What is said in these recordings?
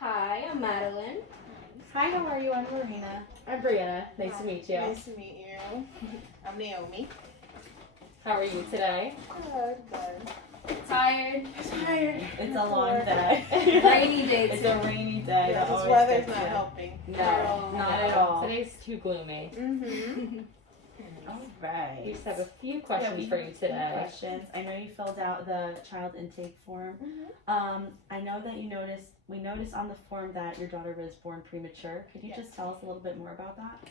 Hi, I'm Madeline. Hi, how are you? I'm Marina. I'm Brianna. Nice to meet you. Nice to meet you. I'm Naomi. How are you today? Good. Tired. Tired. It's a long day. Rainy day. It's a rainy day. Yeah, That this always weather's gets not you. helping. No, not at all. Today's too gloomy. Mm-hmm. All right. We just have a few questions we for have you a few today. Questions. I know you filled out the child intake form. I know that we noticed on the form that your daughter was born premature. Could you just tell us a little bit more about that?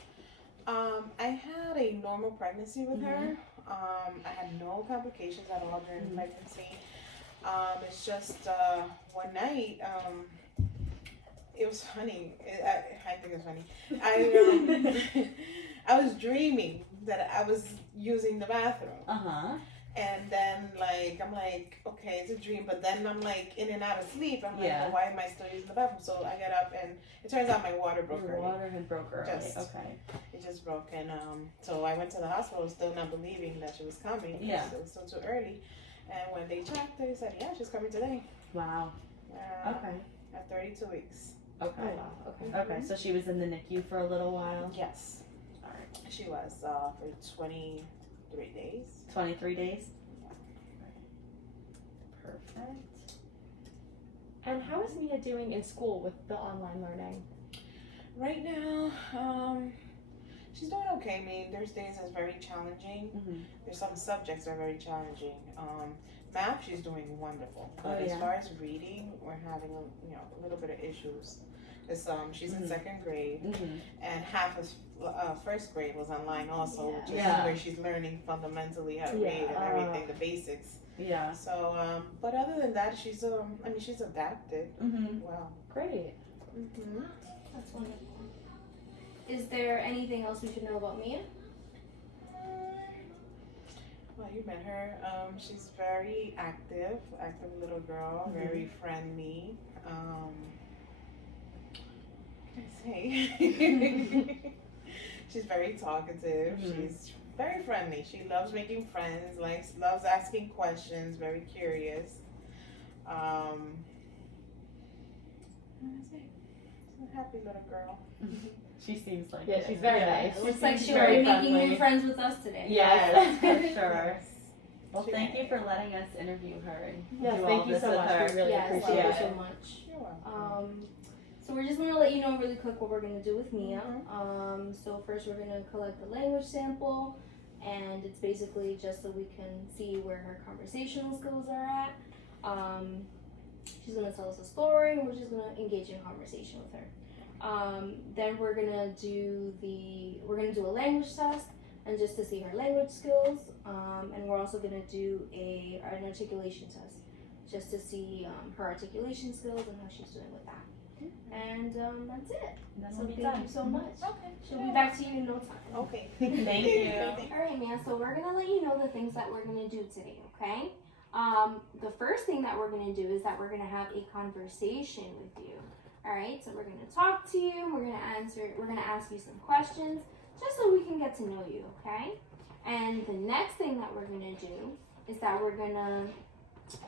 I had a normal pregnancy with her. I had no complications at all during the pregnancy. It's just one night. It was funny. I think it's funny. I was dreaming that I was using the bathroom. And then I'm like, okay, it's a dream. But then I'm like in and out of sleep. I'm like, well, why am I still using the bathroom? So I get up and it turns out my water broke early. Your water had broke early. It just broke. And so I went to the hospital still not believing that she was coming. Yeah. It was still too early. And when they checked, they said, yeah, she's coming today. Wow. Okay. At 32 weeks. Okay. Oh, wow. Okay. Okay. So she was in the NICU for a little while. Yes. All right. She was for 23 days. 23 days. Perfect. And how is Mia doing in school with the online learning? Right now, she's doing okay. I mean, there's days that's very challenging. There's some subjects that are very challenging. Math, she's doing wonderful. But as far as reading, we're having a little bit of issues. It's, she's in second grade, and half of first grade was online also, which is where she's learning fundamentally how to read and everything, the basics. Yeah. So, but other than that, she's she's adapted. Wow. Great. That's wonderful. Is there anything else we should know about Mia? Well, you met her. She's very active little girl, very friendly. What can I say? She's very talkative. She's very friendly. She loves making friends, loves asking questions, very curious. What can I say? She's a happy little girl. She seems like Yeah, she's very nice. It looks like she'll very be making friendly. new friends with us today. Yes, for sure. Well, She thank will. you for letting us interview her and Yes, do all thank you this so with much. her. We really appreciate thank it. you so much. You're welcome. So we're just gonna let you know really quick what we're gonna do with Mia. So first we're gonna collect the language sample, and it's basically just so we can see where her conversational skills are at. She's gonna tell us a story, and we're just gonna engage in conversation with her. Then we're gonna do a language test, and just to see her language skills. And we're also gonna do an articulation test, just to see her articulation skills and how she's doing with that. And that's it. Then So we'll be thank done. you so much. Okay. She'll be back to you in no time. Okay. Thank you. All right, Mia. So we're gonna let you know the things that we're gonna do today. Okay. The first thing that we're gonna do is that we're gonna have a conversation with you. All right. So we're gonna talk to you. We're gonna ask you some questions, just so we can get to know you. Okay. And the next thing that we're gonna do is that we're gonna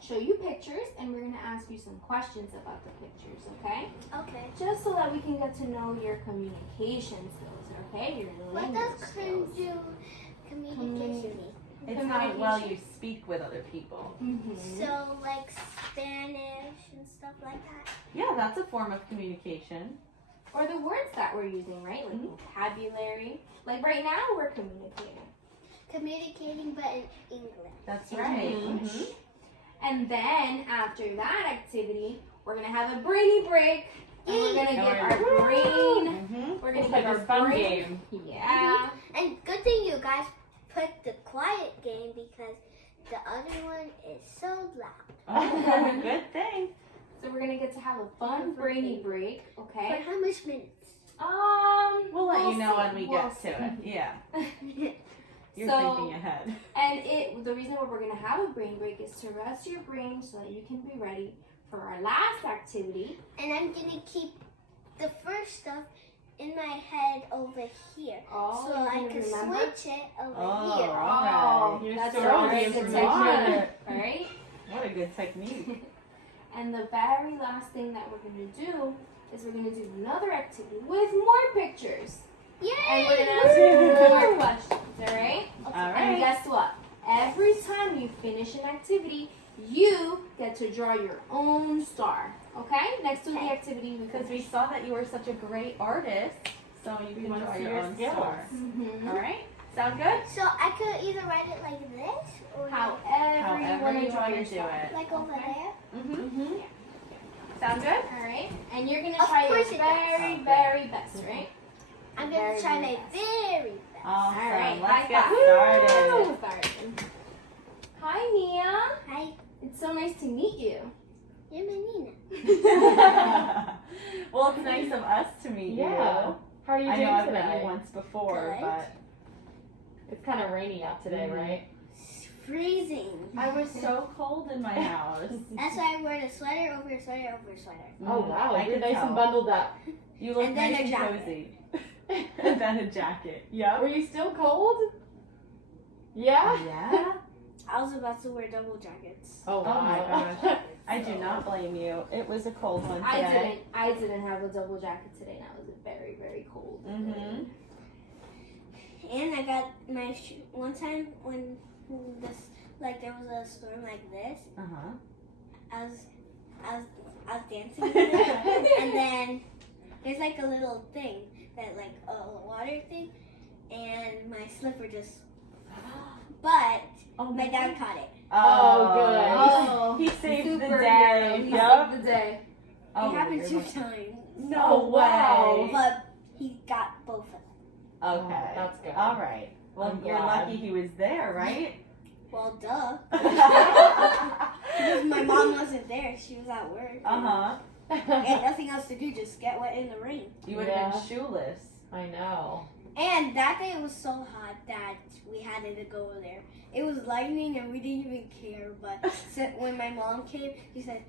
show you pictures, and we're gonna ask you some questions about the pictures. Okay. Okay. Just so that we can get to know your communication skills, okay? Your What language does skills. communication mean? It's how well you speak with other people. So, like Spanish and stuff like that? Yeah, that's a form of communication. Or the words that we're using, right? Like vocabulary. Like right now, we're communicating. Communicating, but in English. That's right. And then after that activity, we're gonna have a brainy break. And we're gonna give our brain. We're gonna It's give like our a fun brain. game. Yeah. And good thing you guys put the quiet game because the other one is so loud. Oh, good thing. So we're gonna get to have a fun brainy break, For okay? how much minutes? We'll let you know see. when we get to it. Yeah. You're So- thinking ahead. And the reason why we're gonna have a brain break is to rest your brain so that you can be ready for our last activity. And I'm gonna keep the first stuff in my head over here. Oh, So you I can can remember? switch it over Oh, here. okay. You're That's so a very good. good Smart. technique, right? What a good technique. And the very last thing that we're gonna do is we're gonna do another activity with more pictures. Yay! And we're gonna ask more questions, alright? All And right. guess what? Every time you finish an activity, you get to draw your own star. Okay? Next to the activity we Because we finished. saw that you were such a great artist, so you We can wanna draw see your your own skills. star. Mhm. All right. Sound good? So I could either write it like this or However you However want to you draw wanna your do star. it. like over Okay. there. Mm-hmm. Mhm. Sound good? Alright? And you're gonna Of try your course it does. very, Okay. very best, right? I'm gonna Very try my best. very best. Awesome. Alright, Let's high get five. started. Started. Hi, Mia. Hi, It's so nice to meet you. you're my Nina. Well, it's nice of us to meet Yeah. you. How are you I doing know I've today? met you once before, Good. but It's kind of rainy out today, Mhm. right? It's freezing. I was so cold in my house. That's why I wear a sweater over a sweater over a sweater. Oh wow, I you're can nice tell. and bundled up. You look And then nice a and jacket. cozy. And then a jacket. Yep. Were you still cold? Yeah. Yeah. I was about to wear double jackets. Oh wow. my gosh. I do not blame you. It was a cold one today. I didn't have a double jacket today, and I was very, very cold. Mhm. And I got my one time when this there was a storm like this. Uh huh. I was dancing in it, and then there's like a little thing that like a water thing, and my slipper just. But Oh my dad caught it. Oh, good. Oh, He saved the superhero. day. He Yep. saved the day. Oh, It happened you're 2 lucky. times, No Oh, wow. way. but he got both of them. Okay. Oh, that's good. All right. Well, I'm you're glad. lucky he was there, right? Well, duh. uh Because my mom wasn't there. She was at work. huh. And nothing else to do, just get wet in the rain. You would have been shoeless. I know. And that day it was so hot that we had to go there. It was lightning and we didn't even care. But when my mom came, she said,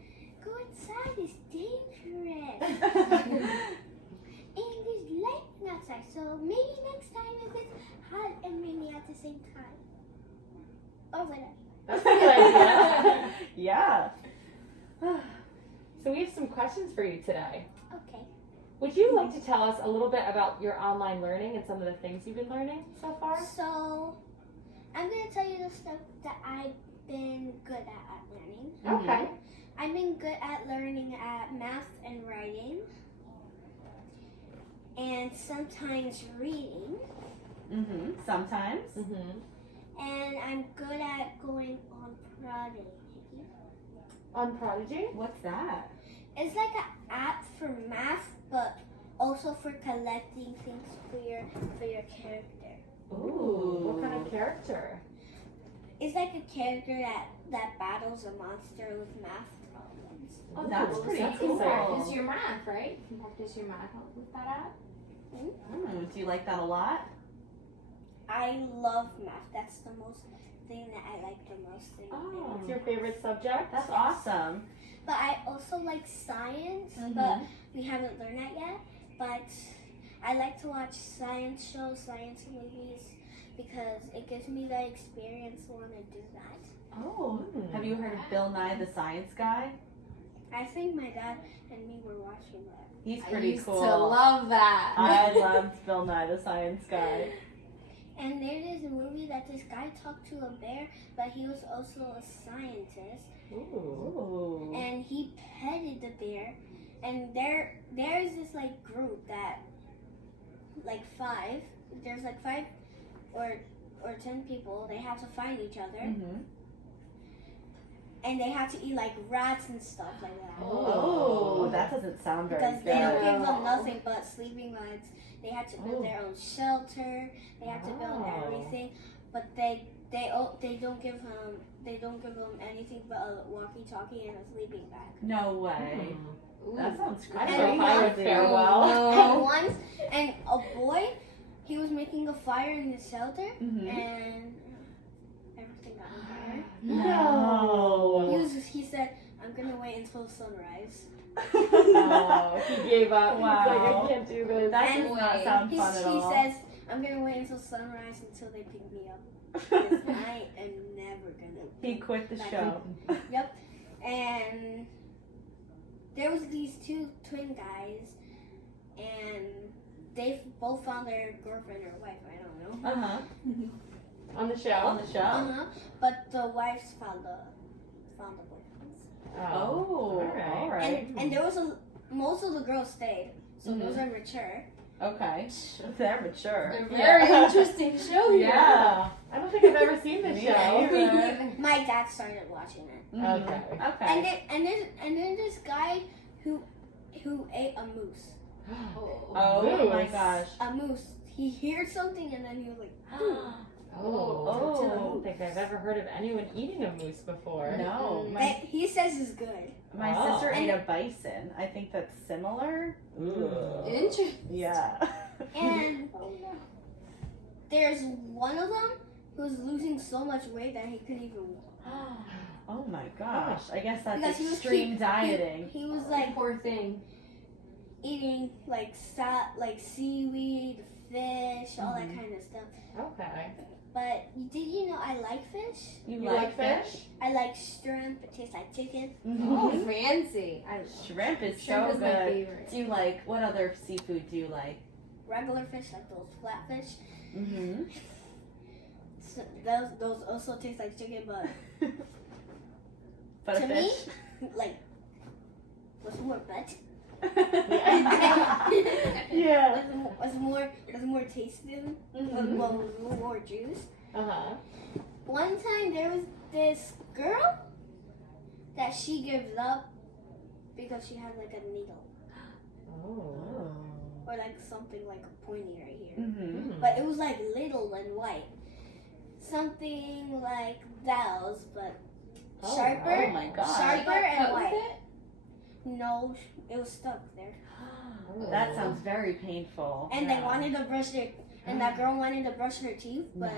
"Go inside, it's dangerous. And there's lightning outside, so maybe next time if it's hot and rainy at the same time. Or whatever." That's a good idea. Yeah. So we have some questions for you today. Okay. Would you like to tell us a little bit about your online learning and some of the things you've been learning so far? So, I'm going to tell you the stuff that I've been good at learning. Okay. I've been good at learning at math and writing, and sometimes reading, Mhm. Sometimes. Mm-hmm. and I'm good at going on Prodigy. On Prodigy? What's that? It's like an app for math, but also for collecting things for your character. Ooh. What kind of character? It's like a character that battles a monster with math problems. Oh, that's Ooh, pretty that's cool. Practice your math, right? You can practice your math with that app. Do you like that a lot? I love math. That's the most thing that I like the most. Oh, it's your favorite subject? That's awesome. But I also like science, Mhm. but we haven't learned that yet. But I like to watch science shows, science movies, because it gives me the experience to want to do that. Oh. Have you heard of Bill Nye the Science Guy? I think my dad and me were watching that. He's I pretty used cool. to love that. I loved Bill Nye the Science Guy. And there is a movie that this guy talked to a bear, but he was also a scientist, Ooh. Ooh. and he petted the bear. And there's this like group that there's like 5 or 10 people. They have to find each other, Mhm. and they have to eat like rats and stuff like that. Oh, that doesn't sound very Because they don't good. give them nothing but sleeping bags. They have to build their own shelter. They have to build Wow. everything, but they don't give them anything but a walkie-talkie and a sleeping bag. No way. Hmm. That sounds I crazy. don't know if I would fare Oh, well. And a boy, he was making a fire in his shelter, Mhm. and everything got on fire. No. He said, "I'm gonna wait until sunrise." Oh, he gave up. He's like, Wow. I can't do this. That And does not sound He fun at all. says, "I'm gonna wait until sunrise until they pick me up. 'Cause I am never gonna." He quit the Like- show. And there was these two twin guys, and they both found their girlfriend or wife. I don't know. On the show. On the show. But the wives found the boyfriends. Oh, all right. And there was most of the girls stayed, so those are mature. Okay. They're mature. A very interesting show here. Yeah. I don't think I've ever seen this Me show. neither. My dad started watching it. Mhm. Okay. Okay. And then this guy who ate a moose. Oh my Moose. gosh. A moose. He heard something and then he was like, Oh. Oh. I don't think I've ever heard of anyone eating a moose before. No. he says it's good. My Oh. sister ate a bison. I think that's similar. Ooh. Interesting. Yeah. And there's one of them who's losing so much weight that he couldn't even walk. Oh my gosh. I guess that's Because he was extreme dieting. He was like Poor thing. eating like seaweed, fish, all that kind of stuff. Okay. But did you know I like fish? You You like fish? I like shrimp. It tastes like chicken. Oh, fancy. Shrimp is Shrimp so is my good. favorite. Do you like, what other seafood do you like? Regular fish, like those flatfish. Mm-hmm. So those also taste like chicken, but But a To me? fish? like with more butt. Yeah. With more taste in. Well, with more juice. Uh-huh. One time there was this girl that she gives up because she had like a needle Oh. or like something like a pointy right here. Mm-hmm. But it was like little and white. Something like those, but Oh, sharper. Oh my gosh. Sharper and Cut with white. it? No, it was stuck there. That sounds very painful. And Yeah. they wanted to brush their, and that girl wanted to brush her teeth, but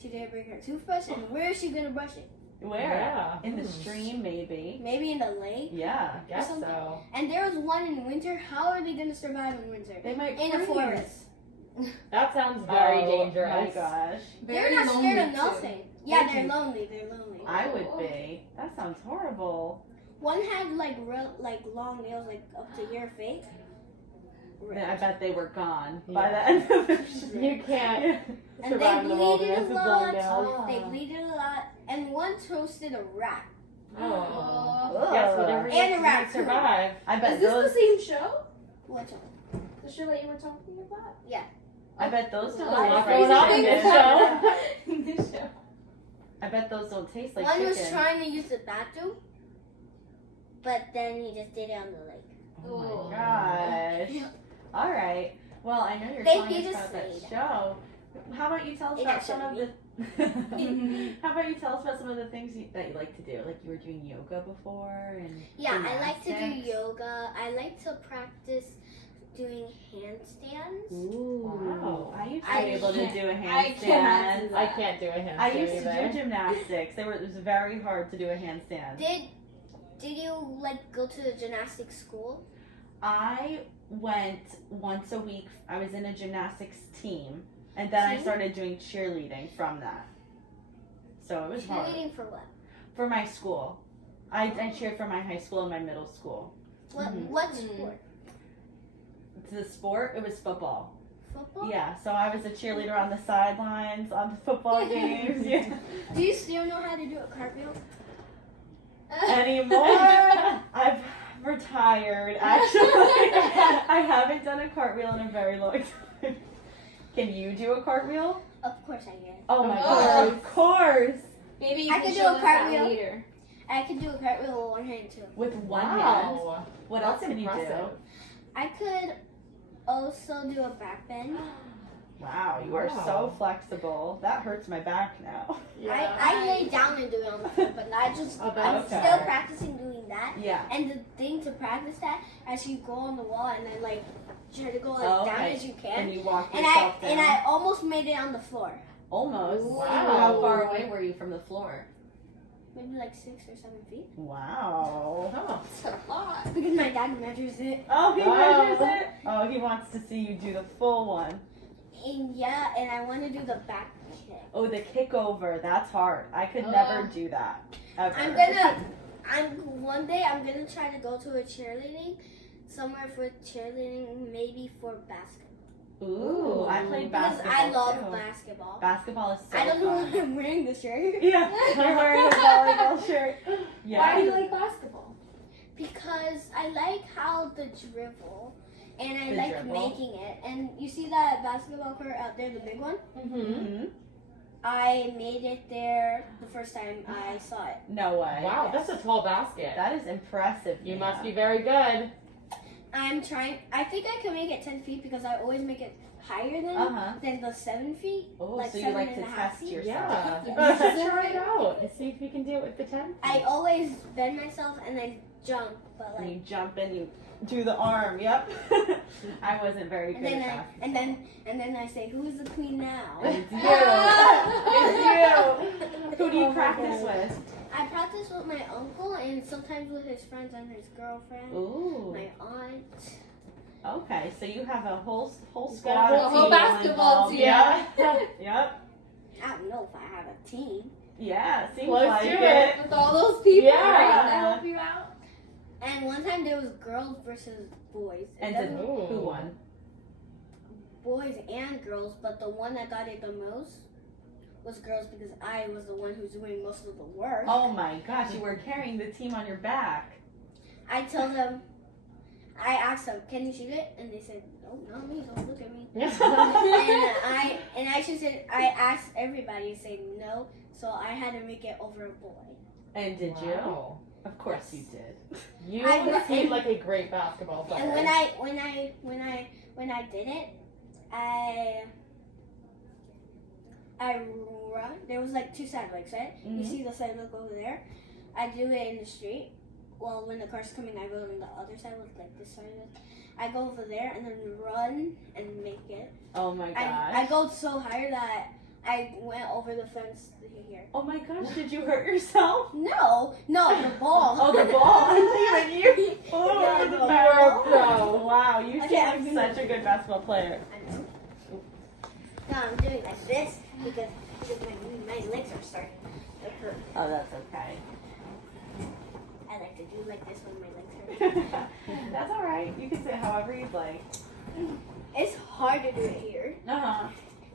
she didn't bring her toothbrush. And where is she gonna brush it? Where? Yeah. In the stream, maybe. Maybe in the lake. Yeah. I guess something. so. And there was one in winter. How are they gonna survive in winter? They might In a freeze. forest. That sounds very dangerous. Oh my gosh. They're not scared of nothing. Yeah, they're lonely. They're lonely. I would be. That sounds horrible. One had like long nails like up to your face. I bet they were gone by Yeah. the end of the show. You can't And survive in they the bleeded wilderness a with long lot. nails. They bleeded a lot. And one toasted a rat. Oh. Yes, whatever you And a can raccoon. survive. I bet Is this those. the same show? Which one? The show that you were talking about? I bet those don't There's a lot taste going on like in this chicken. show. In this show. I bet those don't taste like One chicken. was trying to use the bathroom, but then he just did it on the lake. Oh my gosh. All right. Well, I know you're They telling us just about that said- show. How about you tell us It about some of actually- the? How about you tell us about some of the things that you like to do? Like you were doing yoga before, and Yeah, I like to do gymnastics. yoga. I like to practice doing handstands. Wow. I used to I be able to can't- do a I cannot handstand. do I can't do a handstand I used to either. do gymnastics. It was very hard to do a handstand. Did you like go to the gymnastics school? I went once a week. I was in a gymnastics team, and then I Team? started doing cheerleading from that. So it was hard. Cheerleading for what? For my school. I cheered for my high school and my middle school. What sport? The sport, it was football. Football? Yeah, so I was a cheerleader on the sidelines, on the football games. Yeah. Do you still know how to do a cartwheel? Anymore? I've retired, actually. I haven't done a cartwheel in a very long time. Can you do a cartwheel? Of course I can. Oh my Of god, of course! Maybe you I can can show do a us that cartwheel. later. I can do a cartwheel with one hand too. With one hand. Wow. What else That's can you impressive. I could also do a back bend. do? Wow, you are so Wow. flexible. That hurts my back now. I lay down and do it on the floor, but I just Oh, I'm that's okay. still practicing doing that. Yeah. And the thing to practice that, as you go on the wall and then like try to go like Oh, down okay. as you And can. you walk And yourself down. I almost made it on the floor. Almost. Wow. How far away were you from the floor? Maybe like 6 or 7 feet. Wow. Oh. That's a lot. Because my dad measures it. Oh, he Oh. measures it? Oh, he wants to see you do the full one. And yeah, and I want to do the back kick. Oh, the kick over. That's hard. I could Oh. never do that. Ever. One day I'm gonna to try to go to a cheerleading, somewhere for cheerleading, maybe for basketball. Ooh, I played basketball Because I love too. basketball. Basketball is so I don't know fun. why I'm wearing the shirt. Yeah, you're wearing a volleyball shirt. Yeah. Why do you like basketball? Because I like how the dribble, and I The like dribble. making it. And you see that basketball court out there, the big one? Mm-hmm. Mm-hmm. I made it there the first time I saw it. No way. Wow, that's a tall basket. That is impressive. You Mia. must be very good. I'm trying. I think I can make it 10 feet because I always make it higher than the 7 feet. Oh, Like so you 7 like to and a half test feet? yourself. Yeah. You should try it out and see if you can do it with the 10. I always bend myself and I jump, but And like. you jump and you do the arm. Yep. I wasn't very And good then at that. and then I say, "Who's the queen now?" It's you. It's you. Who do you Oh my practice God. with? I practice with my uncle and sometimes with his friends and his girlfriend, Ooh. my aunt. Okay, so you have a whole You've squad got a of whole people basketball involved. team. Yeah. Yep. I don't know if I have a team. Yeah. Seems Close like to it. it. With all those people, Yeah. right, to help you out. And one time there was girls versus boys. And It did, doesn't- who won? boys and girls, but the one that got it the most was girls because I was the one who's doing most of the work. Oh my gosh, you were carrying the team on your back. I tell them, I asked them, "Can you shoot it?" And they said, "No, not me. Don't look at me." and I should say, I asked everybody to say no, so I had to make it over a boy. And did Wow. you? Of course you did. You I- seem like a great basketball player. And when I did it, I run. There was like 2 sidewalks, right? You Mhm. see the sidewalk over there? I do it in the street. Well, when the car's coming, I go on the other sidewalk, like this sidewalk. I go over there and then run and make it. Oh my gosh. I go so high that I went over the fence to here. Oh my gosh, did you hurt yourself? No, the ball. Oh, the ball. I'm thinking like you. Oh, Yeah, the the ball. ball. You're a pro. Wow, you Okay, seem I'm like gonna- such a good basketball player. I know. No, I'm doing like this because my legs are starting to hurt. Oh, that's okay. I like to do like this when my legs hurt. That's all right. You can sit however you'd like. It's hard to do it here Uh-huh.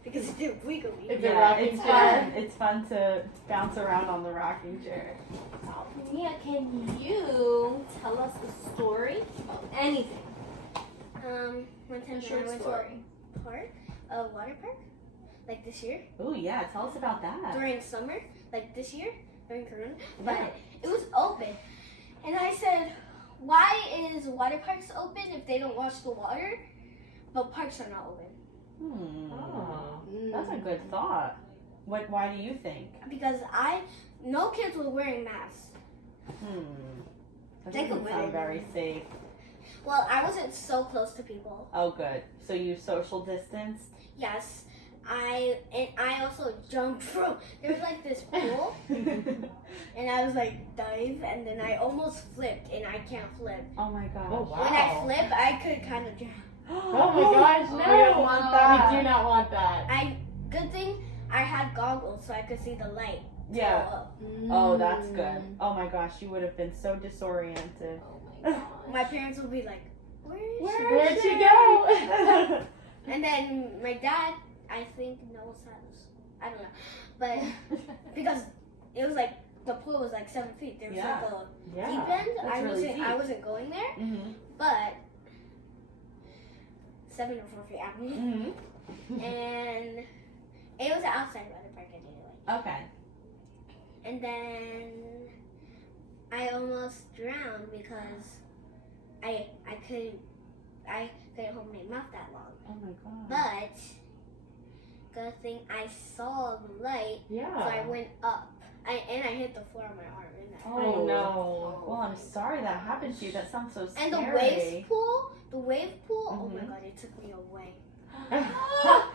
because it's wiggly. It's a Yeah, rocking it's chair. fun. It's fun to bounce around on the rocking chair. Mia, can you tell us a story? Anything. One time A I short went story. to a park, a water park, like this year Oh yeah, tell us about that. during summer, like this year during Corona. Yeah. But it was open, and I said, "Why is water parks open if they don't watch the water, but parks are not open?" Oh. That's a good thought. Why do you think? Because no kids were wearing masks. That They could doesn't wear sound it. very safe. Well, I wasn't so close to people. Oh, good. So you social distanced? Yes, I also jumped from. There was like this pool, and I was like dive, and then I almost flipped, and I can't flip. Oh my gosh. Oh, wow. When I flip, I could kind of jump. Oh my gosh, no. We don't want that. We do not want that. Good thing I had goggles so I could see the light. Yeah. go up. Oh, that's good. Oh my gosh, you would have been so disoriented. My parents would be like, Where'd she go? And then my dad, I think, knows how to. I don't know, but because it was like the pool was like 7 feet. There was Yeah. like a Yeah. deep end. That's really I deep. wasn't going there, Mhm. but 7 or 4 feet out. Mhm. And it was an outside water park anyway. Okay. And then I almost drowned because I couldn't hold my mouth that long. Oh my god. But good thing I saw the light, Yeah. so I went up. I hit the floor on my arm. Oh no. Well, I'm sorry that happened to you. That sounds so scary. And the wave pool, oh my Mhm. god, it took me away.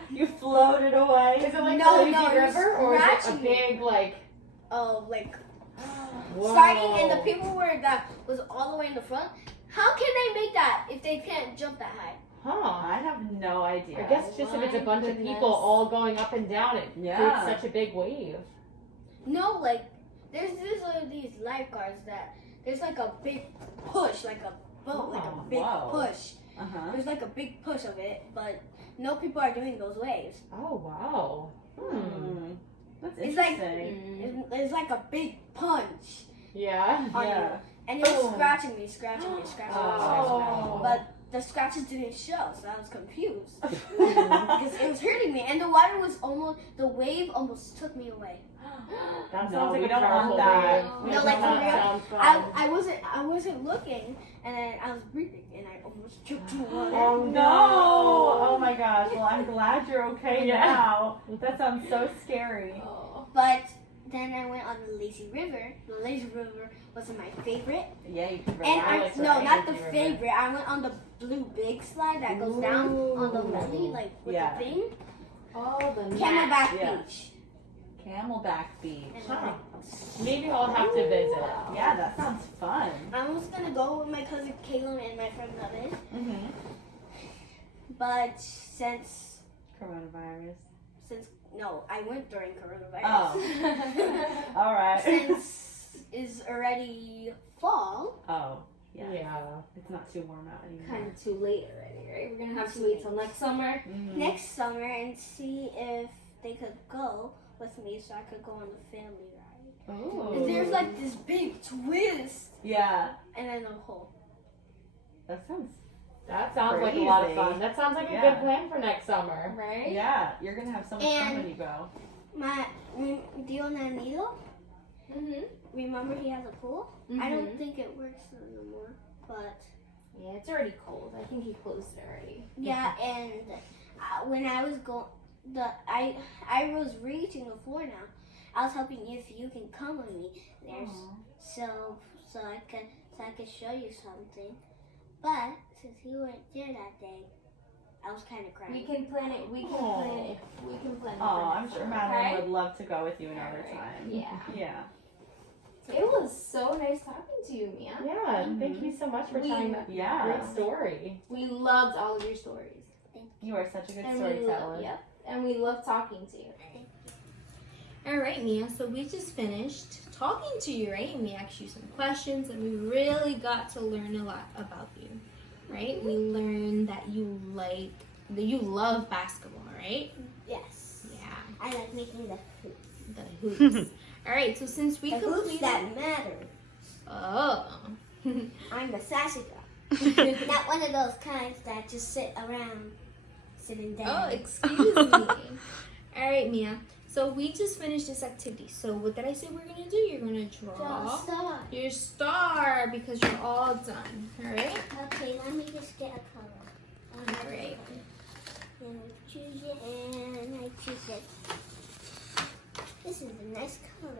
You floated away. Is it like No, the no, lazy it was river or is it a scratching me. big like Oh, like whoa. starting, and the people that was all the way in the front. How can they make that if they can't jump that high? Huh. I have no idea. I guess just if it's a My bunch of goodness. people all going up and down, it Yeah. creates such a big wave. No, like there's these lifeguards that there's like a big push, like a boat, like a big wow. push. Uh-huh. There's like a big push of it, but no people are doing those waves. Oh, wow. That's It's like interesting. it's like a big punch Yeah. on Yeah. you, and it was Boom. scratching me. Oh. But the scratches didn't show, so I was confused because it was hurting me, and the water was the wave almost took me away. That No, sounds like we a don't want powerful that. wave. We No, don't like want for real. that. Sounds fun. I wasn't looking, and then I was breathing, and I almost choked in the water. Oh, No! Oh my gosh. Well, I'm glad you're okay Yeah. now. That sounds so scary. But then I went on the lazy river. The lazy river wasn't my favorite. Yeah, you can And relax. no, not the lazy river. favorite. I went on the blue big slide that goes down on the lily, like with Yeah. the thing. Oh, the Camelback Yeah. Beach. Camelback Beach. And Huh. Maybe I'll have to visit. Yeah, that sounds fun. I was gonna go with my cousin Caleb and my friend Nevin, Mm-hmm. but since Coronavirus. no, I went during coronavirus. Oh. All right. Since it's already fall. Oh, yeah. Yeah. It's not too warm out anymore. Kind of too late already, right? We're gonna have to wait till next summer. Mhm. Next summer and see if they could go with me so I could go on the family ride. Ooh. And there's like this big twist Yeah. and then a hole. That sounds. That sounds like a lot of Crazy. fun. That sounds like a Yeah. good plan for next summer. Right? Yeah, you're gonna have so much fun And- when you go. Dio Nanilo, Mm-hmm. remember he has a pool? I don't think it works anymore, but Yeah, it's already cold. I think he closed it already. yeah, and when I was going, I was reaching the floor now. I was hoping if you can come with me there, so I could show you something. But since you weren't there that day, I was kind of crying. We can plan it. We can Aw. plan it. We can plan it. Oh, for I'm next sure summer, Madeline okay? would love to go with you another Alright. time. Yeah. Yeah. It was so nice talking to you, Mia. Yeah. Thank you so much for telling that Yeah. great story. We loved all of your stories. You are such a good And storyteller. yep. And we love talking to you. All right, Mia. So we just finished talking to you, right? And we asked you some questions, and we really got to learn a lot about you, right? We learned that you love basketball, right? Yes. Yeah, I like making the hoops. the hoops. All right. So since we The hoops completed, that matter. oh. I'm the sassy girl. Not one of those kinds that just sit around sitting down. Oh, excuse me. All right, Mia. So we just finished this activity. So what did I say we're gonna do? You're gonna draw star. your star because you're all done. All right. Okay, let me just get a color. All right. Then I choose it and I choose it. This is a nice color.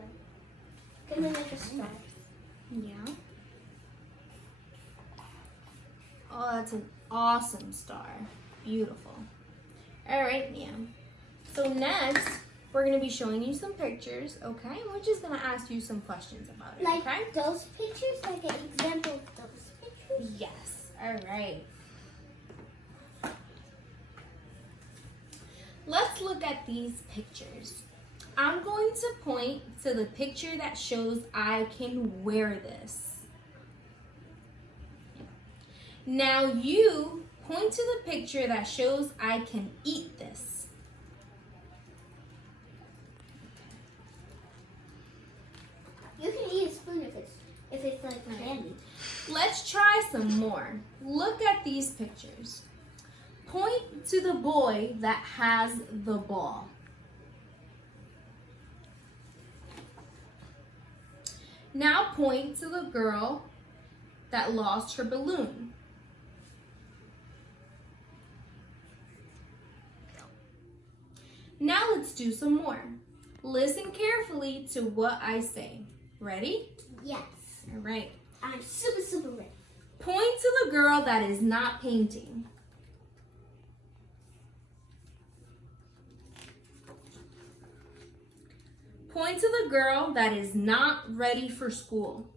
Gonna make a star. Yeah. Oh, that's an awesome star. Beautiful. All right, Mia. So next, we're gonna be showing you some pictures, okay? We're just gonna ask you some questions about it, Like okay? those pictures, like an example of those pictures. Yes. All right. Let's look at these pictures. I'm going to point to the picture that shows I can wear this. Now you point to the picture that shows I can eat this. You can eat a spoon if it's like candy. Let's try some more. Look at these pictures. Point to the boy that has the ball. Now point to the girl that lost her balloon. Now let's do some more. Listen carefully to what I say. Ready? Yes. All right. I'm super ready. Point to the girl that is not painting. Point to the girl that is not ready for school.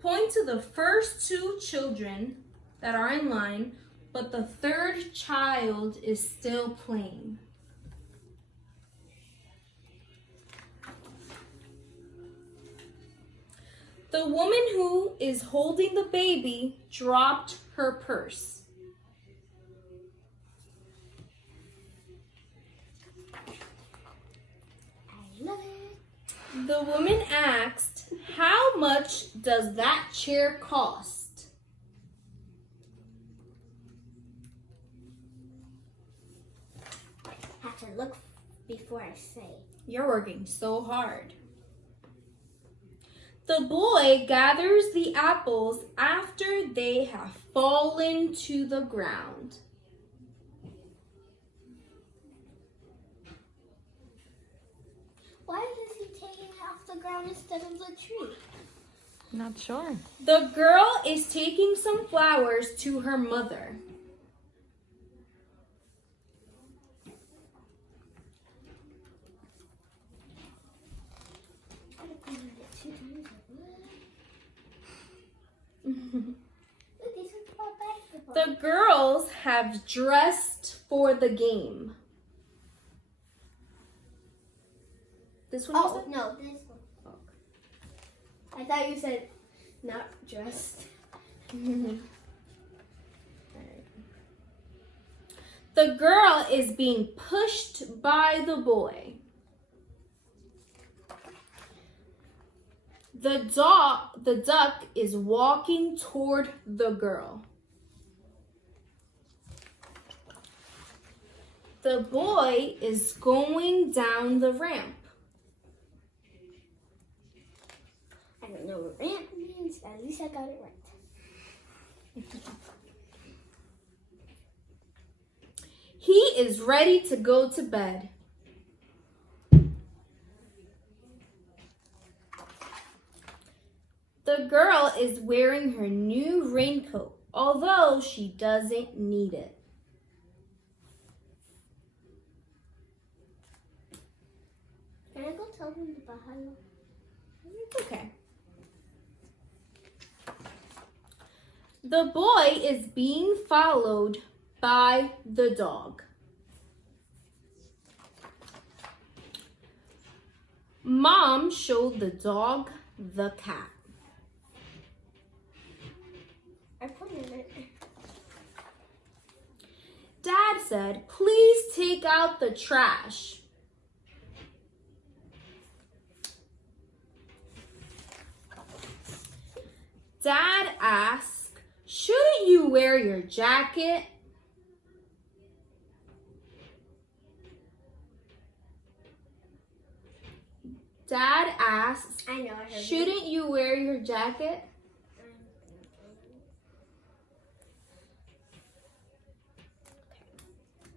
Point to the first two children that are in line, but the third child is still playing. The woman who is holding the baby dropped her purse. I love it. The woman asked, "How much does that chair cost?" Have to look before I say. You're working so hard. The boy gathers the apples after they have fallen to the ground. Why is he taking it off the ground instead of the tree? Not sure. The girl is taking some flowers to her mother. Look, these are for basketball. The girls have dressed for the game. This one Oh, no, this one. Oh. I thought you said not dressed. The girl is being pushed by the boy. The duck is walking toward the girl. The boy is going down the ramp. I don't know what ramp means. At least I got it right. He is ready to go to bed. The girl is wearing her new raincoat, although she doesn't need it. Can I go tell them the Baha'u'llah? Okay. The boy is being followed by the dog. Mom showed the dog the cat. I pointed it. Dad said, "Please take out the trash." Dad asked, "Shouldn't you wear your jacket?" Dad asked, I know, I heard "Shouldn't you wear your jacket?"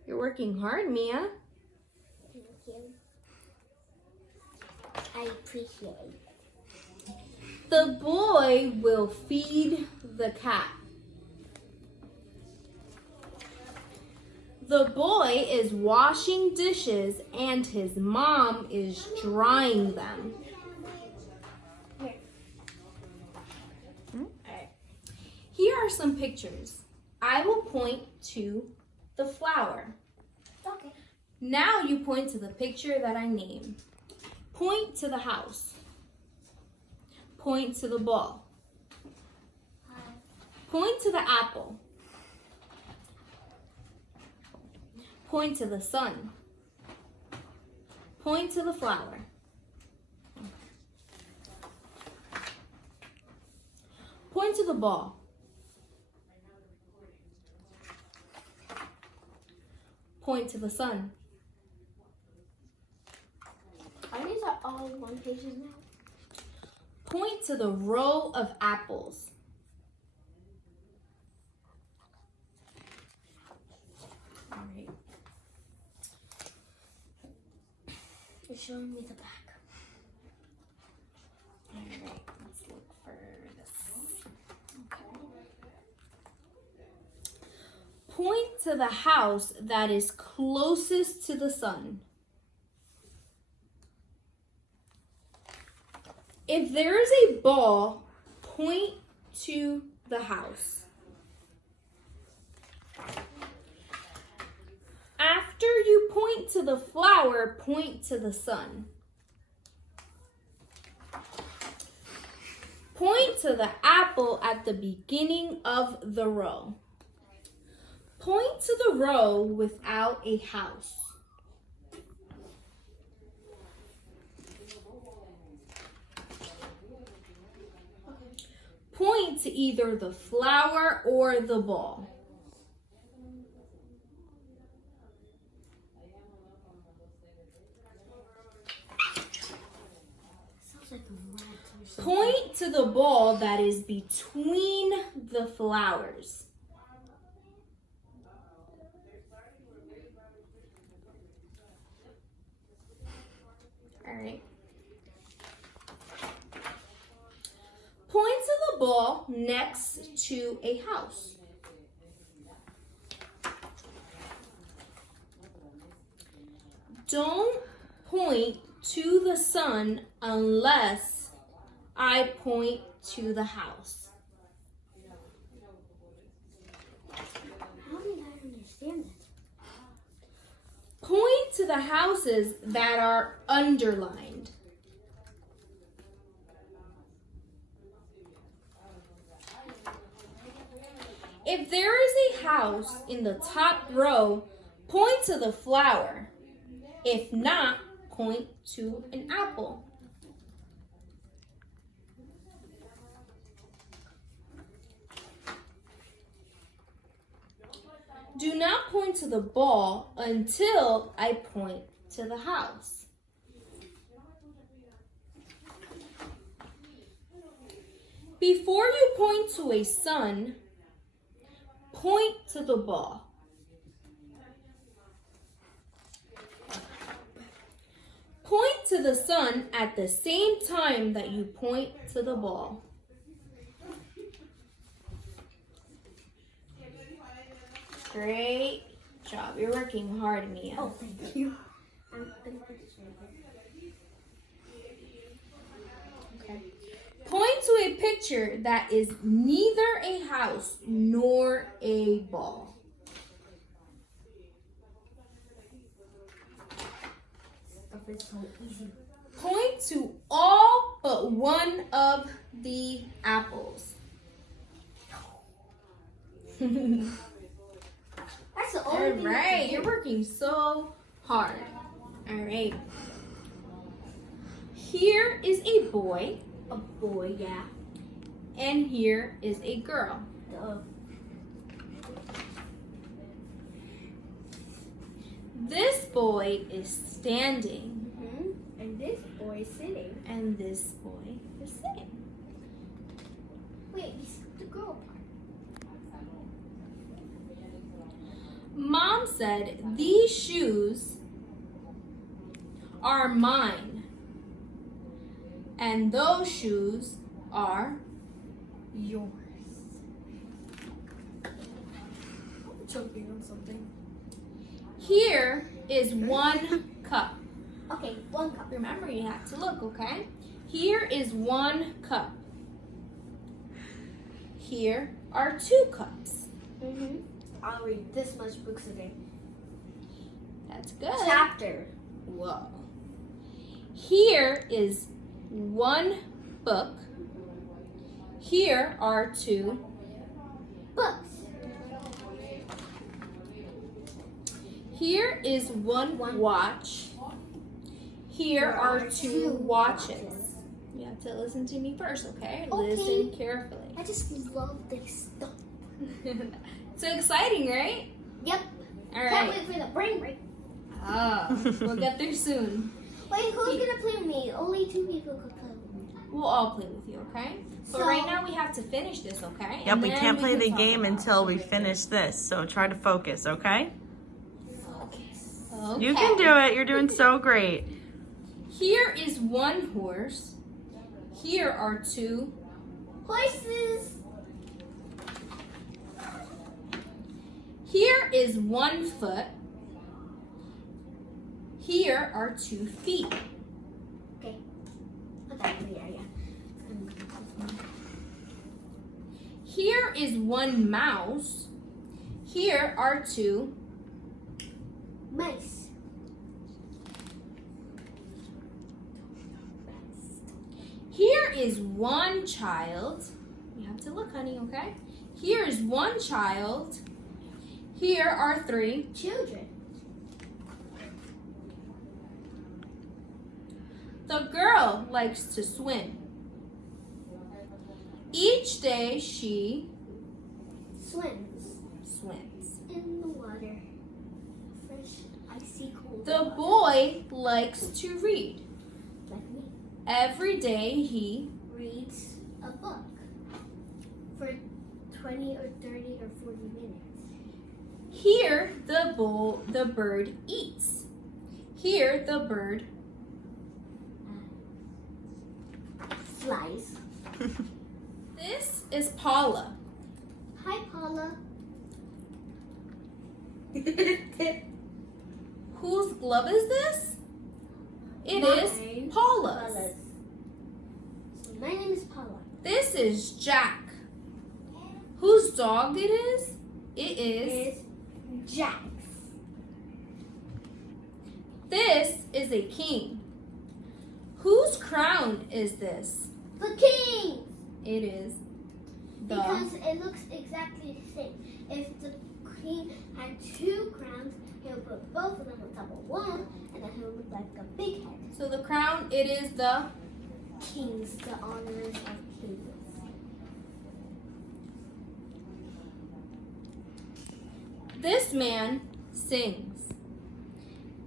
You're working hard, Mia. Thank you. I appreciate it. The boy will feed the cat. The boy is washing dishes and his mom is drying them. Here. Here are some pictures. I will point to the flower. Okay. Now you point to the picture that I named. Point to the house. Point to the ball. Point to the apple. Point to the sun. Point to the flower. Point to the ball. Point to the sun. Are these all one pages now? Point to the row of apples. All right. It's showing me the back. All right. Let's look for this. Point to the house that is closest to the sun. If there is a ball, point to the house. After you point to the flower, point to the sun. Point to the apple at the beginning of the row. Point to the row without a house. Point to either the flower or the ball. Sounds like a rat or something. Point to the ball that is between the flowers. All right. Point to the ball next to a house. Don't point to the sun unless I point to the house. How did I understand that? Point to the houses that are underlined. If there is a house in the top row, point to the flower. If not, point to an apple. Do not point to the ball until I point to the house. Before you point to a sun, point to the ball. Point to the sun at the same time that you point to the ball. Great job. You're working hard, Mia. Oh, thank you. Okay. Point to a picture that is neither a house nor a ball. Stuff is so easy. Point to all but one of the apples. That's the All only thing. right, you're working so hard. All right. Here is a boy, A boy, yeah. and here is a girl. Duh. This boy is standing, Mm-hmm. And this boy is sitting. and this boy is sitting. Wait, we skipped the girl part. Mom said, "These shoes are mine, and those shoes are yours." I'm choking on something. Here is one cup. Okay, 1 cup. Remember, you have to look, okay? Here is one cup. Here are 2 cups. Mm-hmm. I'll read this much books a day. That's good. Chapter. Whoa. Here is 1 book. Here are 2 Books. Here is one watch. Here are 2 watches. You have to listen to me first, okay? Okay. Listen carefully. I just love this stuff. So exciting, right? Yep. All Can't right. wait for the brain break. Oh, we'll get there soon. Wait, who's gonna play with me? Only 2 people could play with me. We'll all play with you, okay? But So- right now we have to finish this, okay? Yep, And we then can't play can the talk game about until it. we finish this. So try to focus, okay? Okay. You can do it. You're doing so great. Here is 1 horse. Here are 2. Horses. Here is 1 foot. Here are 2 feet. Okay. Yeah. Here is 1 mouse. Here are 2 Mice. Here is 1 child. You have to look, honey, okay? Here's one child. Here are 3 Children. The girl likes to swim. Each day she Swims swims. in the water. Fresh, icy cold. The boy likes to read. Like me. Every day he Reads a book for 20 or 30 or 40 minutes. Here the bird eats. Here the bird Flies. This is Paula. Hi, Paula. Whose glove is this? It is Mine. Paula's. Paula's. So my name is Paula. This is Jack. Whose dog it is? It is. Is Jax. This is a king. Whose crown is this? The king. It is the. Because it looks exactly the same. If the king had 2 crowns, he'll put both of them on top of one, and then he'll look like a big head. So the crown, it is the. Kings, the honors of kings. This man sings.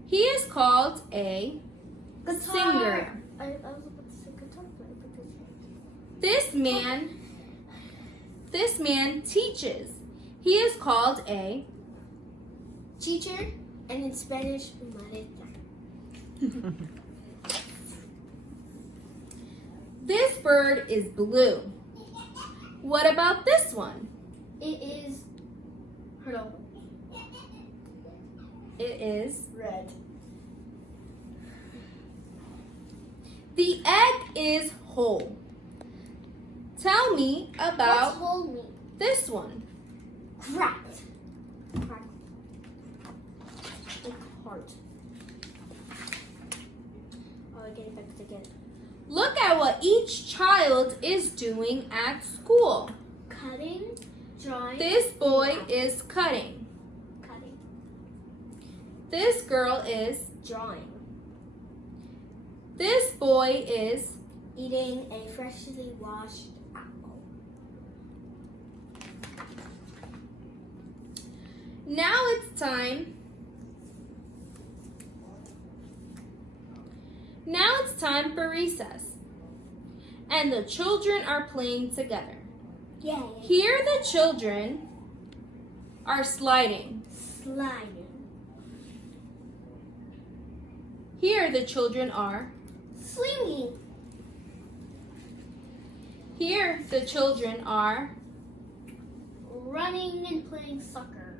He is called a singer. I was about to say guitar player because This man teaches. He is called a. teacher, and in Spanish, maestra. This bird is blue. What about this one? It is hello, It is. red. The egg is whole. Tell me What's about whole mean? this one. Cracked. Cracked. Like heart. Oh, again, back again. Look at what each child is doing at school. Cutting, drawing. This boy is cutting. Cutting, This girl is. drawing. This boy is. Eating a freshly washed apple. Now it's time. Now it's time for recess. And the children are playing together. Yay. Here the children are sliding. Sliding. Here the children are. Swinging. Here the children are. Running and playing soccer.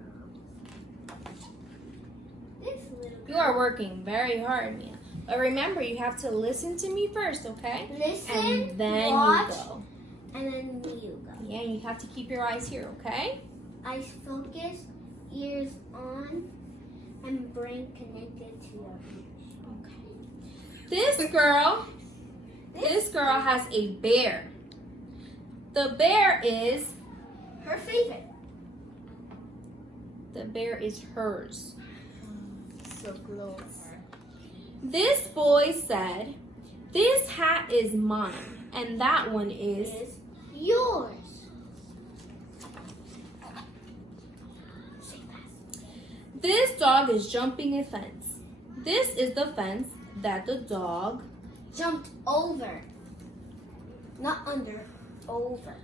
This little You are working very hard, Mia. But remember, you have to listen to me first, okay? Listen, And then watch, you go. and then you go. Yeah, you have to keep your eyes here, okay? Eyes focused, ears on, and brain connected to your ears. This girl has a bear. The bear is. Her favorite. The bear is hers. So close. This boy said, "This hat is mine, and that one is." Is yours. Say fast. This dog is jumping a fence. This is the fence that the dog. Jumped over. Not under, over.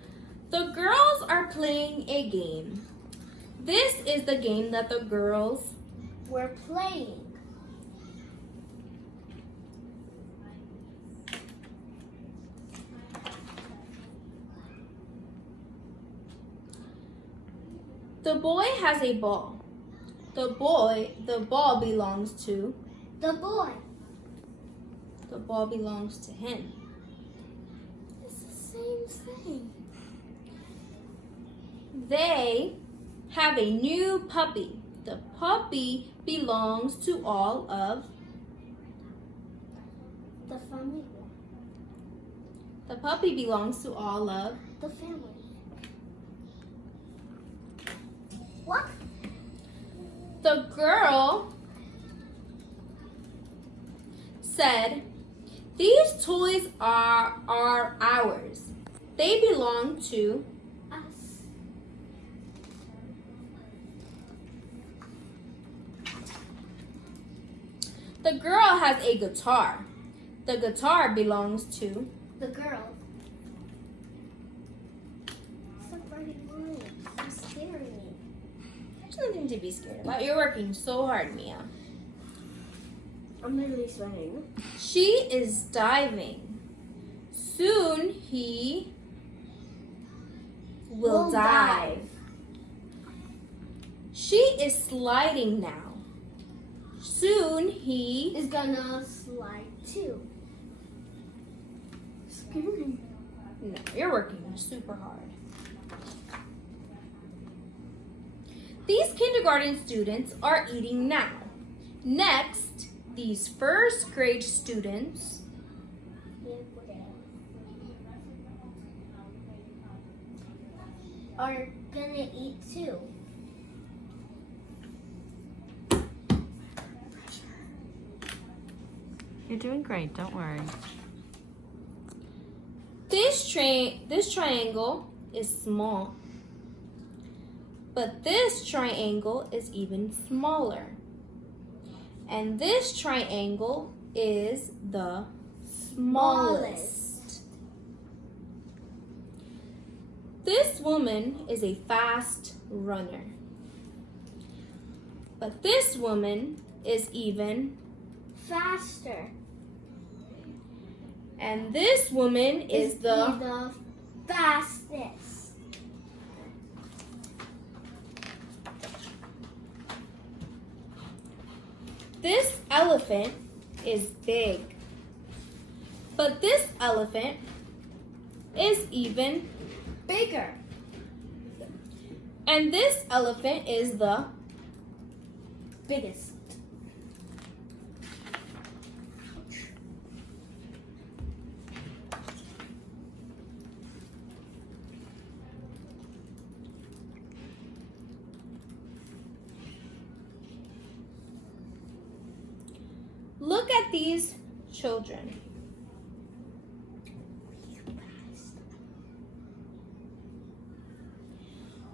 The girls are playing a game. This is the game that the girls. We're playing. The boy has a ball. The ball belongs to. The boy. The ball belongs to him. It's the same thing. They have a new puppy. The puppy belongs to all of. The family. The puppy belongs to all of. the family. What? The girl said, "These toys are ours. They belong to..." Us. The girl has a guitar. The guitar belongs to... The girl. Stop writing lines. You're scaring me. There's nothing to be scared about. You're working so hard, Mia. I'm literally sweating. She is diving. Soon he will dive. She is sliding now. Soon he... Is gonna slide too. Scary. No, you're working super hard. These kindergarten students are eating now. Next, these first grade students are gonna eat too. You're doing great. Don't worry. This triangle is small, but this triangle is even smaller. And this triangle is the smallest. This woman is a fast runner, but this woman is even Faster. And this woman is the fastest. This elephant is big, but this elephant is even Bigger. and this elephant is the Biggest. Look at these children.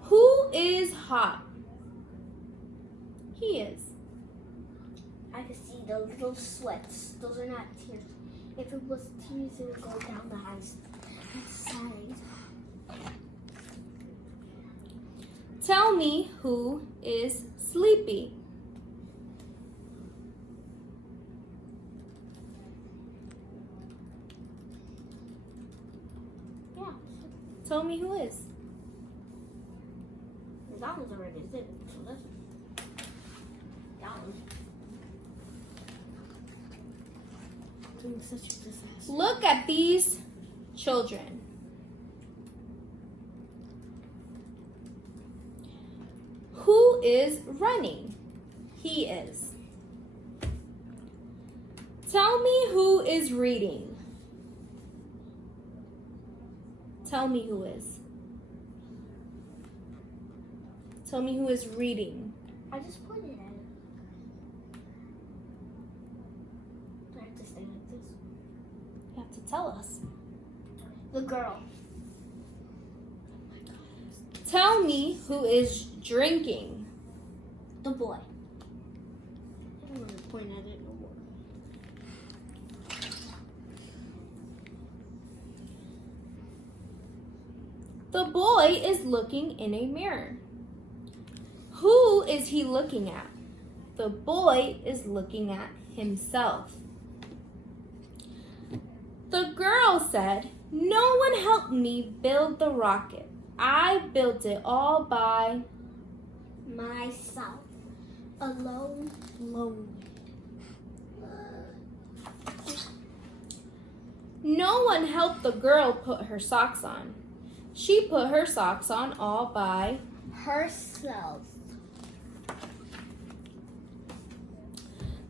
Who is hot? He is. I can see the little sweats. Those are not tears. If it was tears, it would go down the side. Tell me who is sleepy. Yeah. Tell me who is. That one's already did. So that's that one. Doing such a disaster. Look at these children. Who is running? He is. Tell me who is reading. Tell me who is. Tell me who is reading. I just pointed at it. Do I have to stay like this? You have to tell us. The girl. Tell me who is drinking. The boy. I don't want to point at it no more. The boy is looking in a mirror. Who is he looking at? The boy is looking at himself. The girl said, "No one helped me build the rocket. I built it all by Myself. Alone. No one helped the girl put her socks on. She put her socks on all by Herself.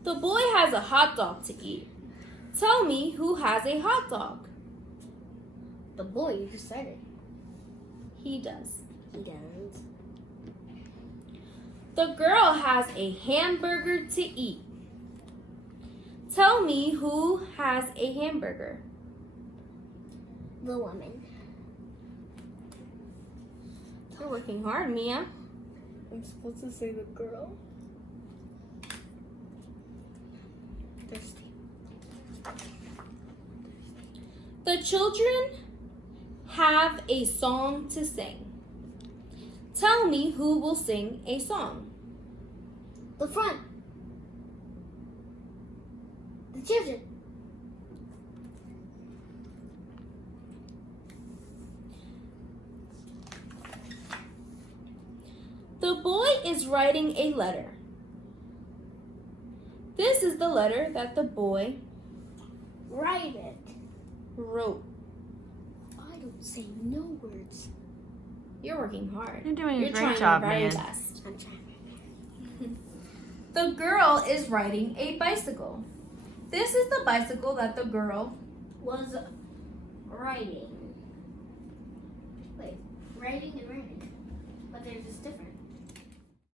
The boy has a hot dog to eat. Tell me who has a hot dog. The boy, you just said it. He does. He does. The girl has a hamburger to eat. Tell me who has a hamburger. The woman. You're working hard, Mia. I'm supposed to say the girl. Thirsty. The children have a song to sing. Tell me who will sing a song. The front. The children. The boy is writing a letter. This is the letter that the boy Write it. wrote. I don't say no words. You're working hard. You're doing a You're great trying job, your very man. best. I'm trying. The girl is riding a bicycle. This is the bicycle that the girl Was writing. Wait, writing and writing. But they're just different.